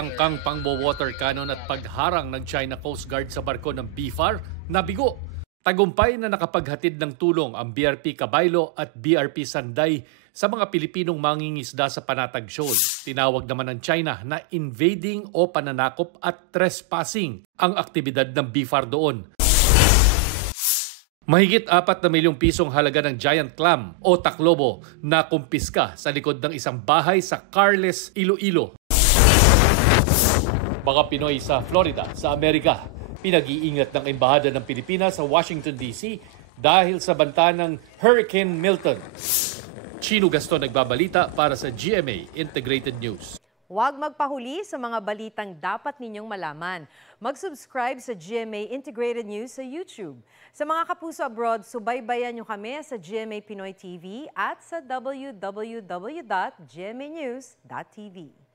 tangkang pangbo-water cannon at pagharang ng China Coast Guard sa barko ng BFAR nabigo. Tagumpay na nakapaghatid ng tulong ang BRP Kabaylo at BRP Sanday sa mga Pilipinong mangingisda sa Panatag Shoal. Tinawag naman ng China na invading o pananakop at trespassing ang aktibidad ng BFAR doon. Mahigit 4 na milyong pisong halaga ng giant clam o taklobo na kumpiska sa likod ng isang bahay sa Carles, Iloilo. Mga Pinoy sa Florida, sa Amerika, pinag-iingat ng Embahada ng Pilipinas sa Washington, D.C. dahil sa banta ng Hurricane Milton. Chino Gaston nagbabalita para sa GMA Integrated News. Huwag magpahuli sa mga balitang dapat ninyong malaman. Mag-subscribe sa GMA Integrated News sa YouTube. Sa mga kapuso abroad, subaybayan nyo kami sa GMA Pinoy TV at sa www.gmanews.tv.